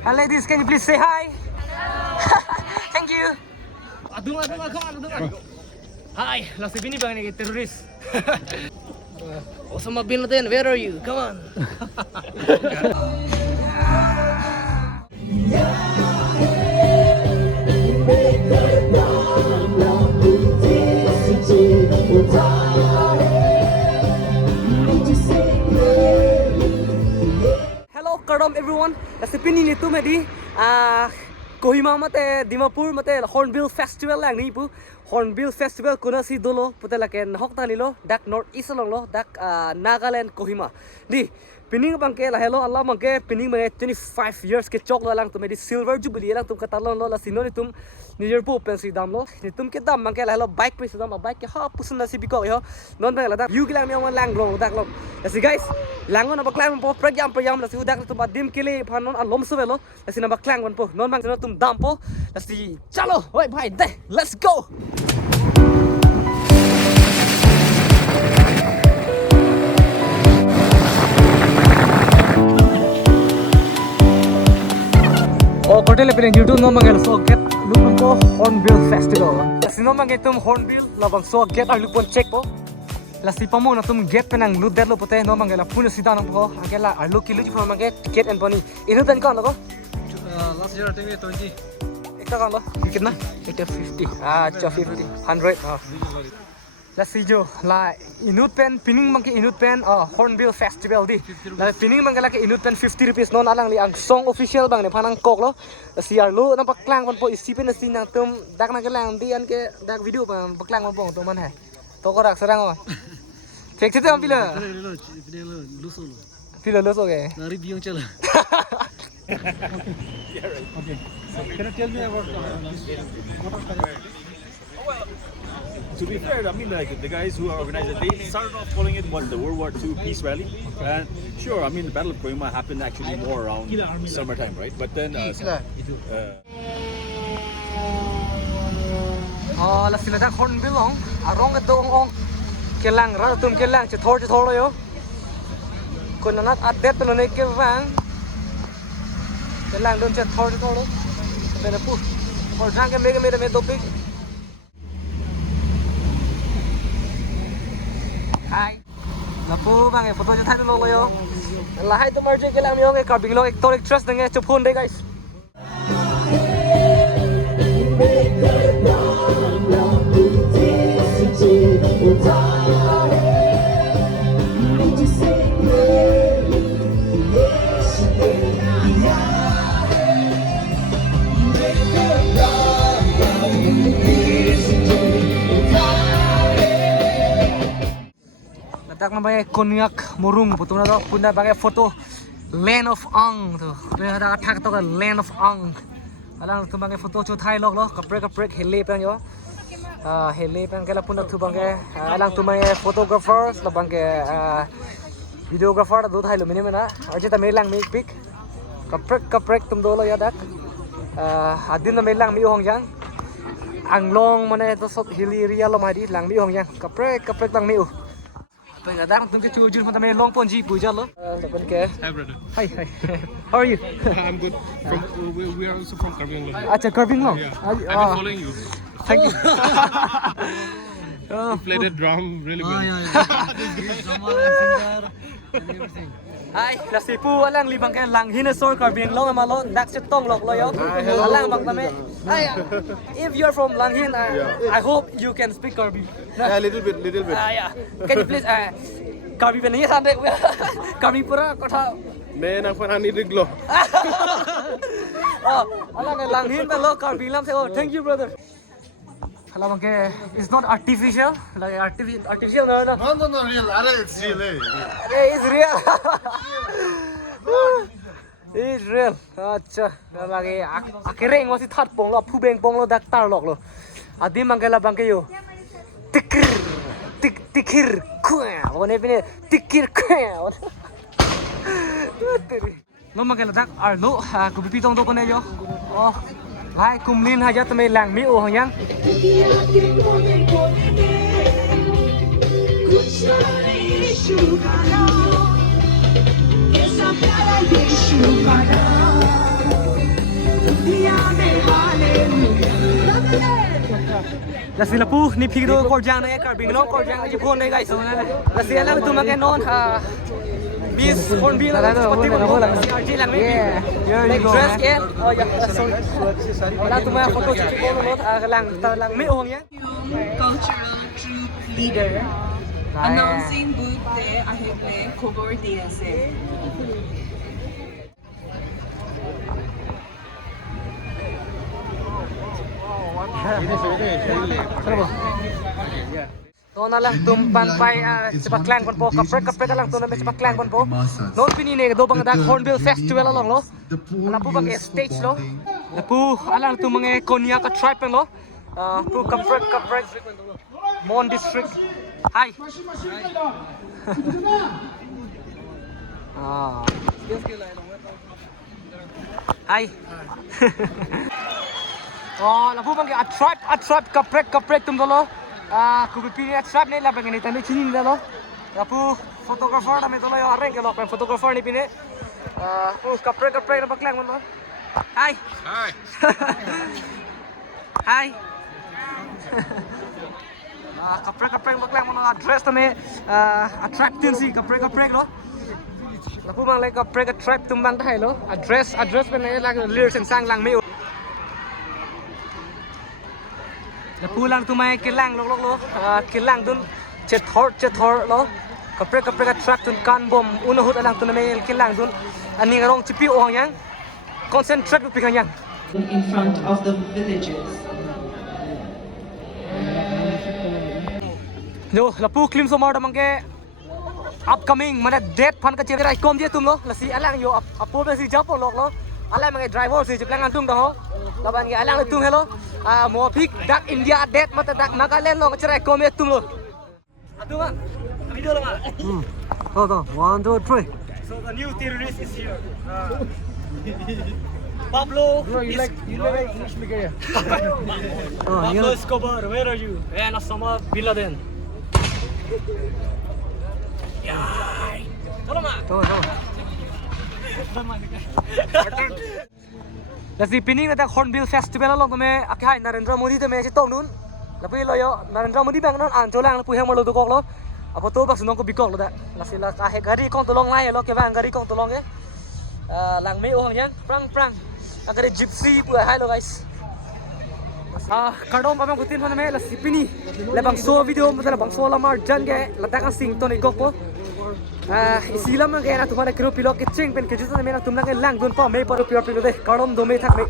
And ladies, can you please say hi? Thank you. Adungan. Hi, nasa binibang ni terrorist. Osama bin Laden, where are you? Come on. Hello, Kadam everyone. Nasa pinin itu medi. Kohima mate Dimapur mate Hornbill Festival lang ni pu. Hornbill Festival kuna si dolo putelaken hoktani lo dak north east lo dak Nagaland Kohima. Di pining bangke la hello Allah bangke pining mange 25 years ke chok lo lang tum di silver jubilee lang tum katalon lo la sino ni tum New Year pu pensi dam lo ni tum ke dam bangke la hello bike pe dam bike ke ha pusun na si biko yo non bang la dak you gilang mi on lang lo dak lo si guys langon na baklang po program la si udak tum dim kili phanon alom so velo la si na baklang po non bang tum dam po la si chalo oi bhai de let's go. Oh, hotel pe YouTube no mangal so get look po Hornbill Festival. Sino mangai tum Hornbill labang so get look pon check po. La si pamo na tum get penang loot der lo pote no mangal puno sida no po. Angela look kilu ji mangai ticket and poni. Inu tan kan ko? Last year I think 20. Ekta kan lo? Kitna? Ekta 50. Acha 50. 100. Let's see jo la inut pen pining mangke inut pen Hornbill Festival di la pining mangke la ke inut pen 50 rupees non alang li ang song official bang ne phanang kok lo si ar lo na paklang kon po isi pen si nang tum dak na ke lang di an ke dak video pa paklang kon po to man hai to ko rak sarang on thek chite am pila lo so ke review chala. Okay, so can you tell me about to be fair, I mean, like the guys who organized it, they started off calling it the World War II Peace Rally. And sure, I mean, the Battle of Kohima happened actually more around summertime, right? But then, la sila dak Hornbill ong arong ka dong ong kelang ra tum kelang che thor lo yo kon na adet lo ne ke wang kelang don che thor lo bena pu or jang ke me topic. Hai. Lapu bang foto cho thay lo yo. La hai to marje ke lam yo ke carbing lo ek toric trust denge chụp phone đây guys. Tak namanya konyak murung putu na to punda bangke foto land of ang to ada attack to land of ang alang tu bangke foto chu thai lok lo kaprek hele pang yo hele pang kala punda tu bangke alang tu bangke photographers la bangke videographer do thai lo mini mana aje ta melang mi pic kaprek tum do lo ya dak adin na melang mi hong yang anglong mana to sot hili ria lo mai di lang mi hong yang kaprek bang mi But that don't get to just want to make long ponji puja lo. Hi brother. Hi. How are you? I'm good. We are also from Karbing Long. Acha Karbing Long. Yeah. I've been following you. Thank you. You play the drum really well. Drummer and singer and everything. Hi, nasi pu alang libang kan lang hinasaur Karbing Long amalo dak setong lok lo yo. Alang bang tame. Hi. If you're from Langhin, I hope you can speak Karbing. Yeah, little bit. Yeah. Can you please Karbing ben ni sande. Karbing pura kotha. Ne nang panani riglo. Alang Langhin lo Karbing Lam se oh, thank you brother. Hello, bangke. It's not artificial. Like artificial no. No, real. It's real. It's real. It's real. Acha. Lagi akhirnya masih that pong lo, pubeng pong lo dak tar lok lo. Adi bangke la bangke yo. Tikir. Kuah. One pine tikir kuah. Lo bangke la dak arlo. Kubi pitong to kone yo. Oh. Hai cùng liên hai tụi mình làng miu hả nhá. là xin là pu ni phi do korjang này cả bình nó korjang aja phone này guys là xin là tụi mình non Miss Hornbill là seperti mana lah RJ lang ni like dress ke oh ya sorry là tụi mình photo chụp con nó lang mấy ông nhé Cultural troop leader announcing booth de aheble cover DSA. to na lang tumpan pai cepat klang kon po kaprek lang to na cepat klang kon po non pini ne do bang dak Hornbill festival along lo ala pu bang stage lo la pu alang tu mange konya ka tribe lo pu kaprek Mon district hi hi oh la pu bang a tribe kaprek tum lo ku pilih trap ni lah pengen itu sini dah lo. Aku fotografer nama itu lo yang areng kalau pengen fotografer ni pilih. Kaprek nampak lang mana? Hai. Hi. Hai. Kaprek nampak lang mana? Dress tu ni attractive sih kaprek lo. Aku bang like kaprek trap tumbang dah lo. Dress pengen like lyrics yang sang lang meo. Pulang tu mai kilang lo kilang dun chet thor lo kaprek track tun kan bom unohut alang tu mai kilang dun ani ngarong chipi ong yang concentrate pi kan yang In front of the villagers. yo lapu klim so mar damang ke upcoming mana date phan ka chera kom dia tum lo lasi alang yo apo be si japo lok lo alang mangai driver si jeplang antung dah laban ke alang tung hello mo pik dak India date mata dak Nagaland lo cerai kom tum lo atu ma video lo ma to 1 2 3 so the new terrorist is here Pablo you like English speaker yeah Pablo Escobar where are you and Osama bin Laden yeah tolong ma to Lasi pining na Hornbill festival long kami akai Narendra Modi te me chitong nun lapi lo yo Narendra Modi bang non ang cholang lapu hang malo to kok lo apo to bak sunong ko bikok lo da lasi la ka he gari kong tolong lai lo ke bang gari kong tolong ye lang me o hang yang prang agar gypsy pu hai lo guys kadom pamang kutin hon me lasi pini le bang so video मतलब bang so lamar jan ge latak ang sing to ni gok po isilam ang kaya na tumara kiro pilok kitching pen kejutan me na tumlang lang dun pa me paro piro de kadom do me thak me